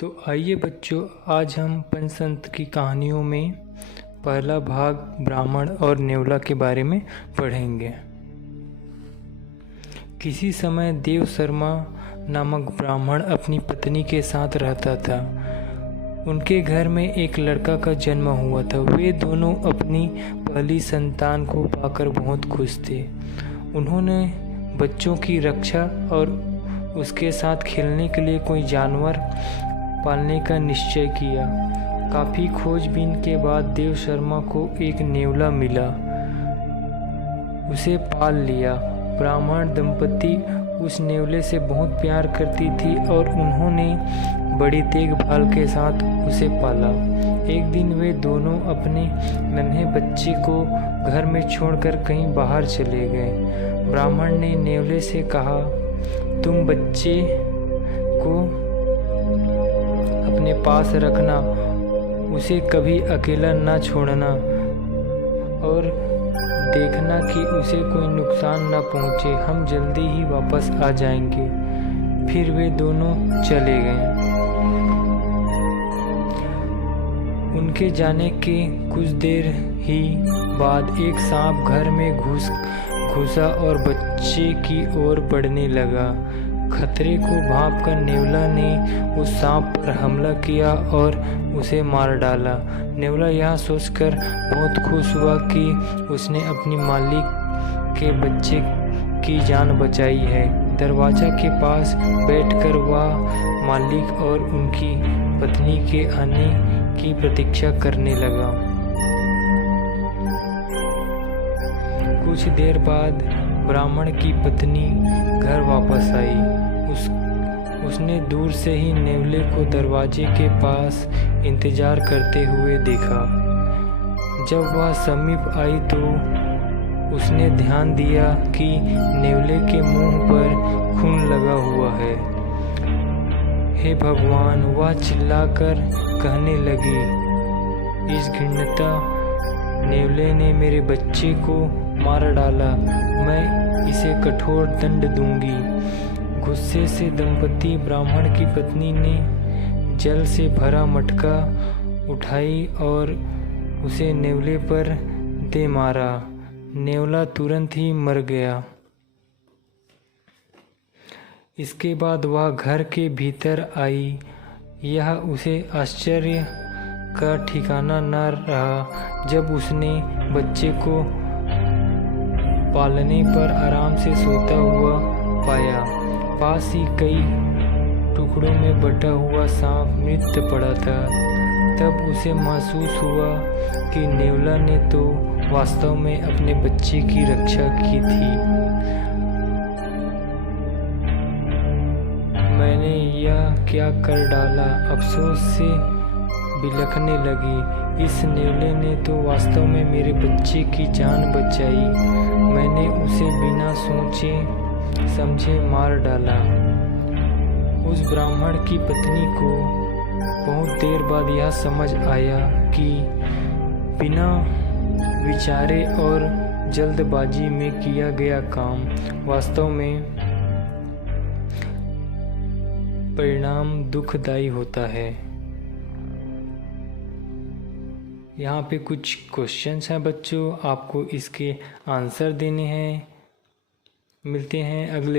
तो आइए बच्चों, आज हम पंचतंत्र की कहानियों में पहला भाग ब्राह्मण और नेवला के बारे में पढ़ेंगे। किसी समय देव शर्मा नामक ब्राह्मण अपनी पत्नी के साथ रहता था। उनके घर में एक लड़का का जन्म हुआ था। वे दोनों अपनी पहली संतान को पाकर बहुत खुश थे। उन्होंने बच्चों की रक्षा और उसके साथ खेलने के लिए कोई जानवर पालने का निश्चय किया। काफ़ी खोजबीन के बाद देव शर्मा को एक नेवला मिला। उसे पाल लिया। ब्राह्मण दंपति उस नेवले से बहुत प्यार करती थी और उन्होंने बड़ी देखभाल के साथ उसे पाला। एक दिन वे दोनों अपने नन्हे बच्चे को घर में छोड़कर कहीं बाहर चले गए। ब्राह्मण ने नेवले से कहा, तुम बच्चे को अपने पास रखना, उसे कभी अकेला न छोड़ना और देखना कि उसे कोई नुकसान न पहुंचे। हम जल्दी ही वापस आ जाएंगे। फिर वे दोनों चले गए। उनके जाने के कुछ देर ही बाद एक सांप घर में घुसा और बच्चे की ओर बढ़ने लगा। खतरे को भांपकर नेवला ने उस सांप पर हमला किया और उसे मार डाला। नेवला यह सोचकर बहुत खुश हुआ कि उसने अपनी मालिक के बच्चे की जान बचाई है। दरवाजा के पास बैठकर वह मालिक और उनकी पत्नी के आने की प्रतीक्षा करने लगा। कुछ देर बाद ब्राह्मण की पत्नी घर वापस आई। उसने दूर से ही नेवले को दरवाजे के पास इंतजार करते हुए देखा। जब वह समीप आई तो उसने ध्यान दिया कि नेवले के मुंह पर खून लगा हुआ है। हे भगवान, वह चिल्लाकर कहने लगी, इस घृणित नेवले ने मेरे बच्चे को मार डाला। मैं इसे कठोर दंड दूंगी। गुस्से से दंपति ब्राह्मण की पत्नी ने जल से भरा मटका उठाई और उसे नेवले पर दे मारा। नेवला तुरंत ही मर गया। इसके बाद वह घर के भीतर आई। यह उसे आश्चर्य का ठिकाना न रहा जब उसने बच्चे को पालने पर आराम से सोता हुआ पाया। पास ही कई टुकड़ों में बटा हुआ सांप मृत पड़ा था। तब उसे महसूस हुआ कि नेवला ने तो वास्तव में अपने बच्चे की रक्षा की थी। मैंने यह क्या कर डाला, अफसोस से बिलखने लगी। इस नेवले ने तो वास्तव में मेरे बच्चे की जान बचाई। मैंने उसे बिना सोचे समझे मार डाला। उस ब्राह्मण की पत्नी को बहुत देर बाद यह समझ आया कि बिना विचारे और जल्दबाजी में किया गया काम वास्तव में परिणाम दुखदायी होता है। यहाँ पे कुछ क्वेश्चंस हैं बच्चों, आपको इसके आंसर देने हैं। मिलते हैं अगले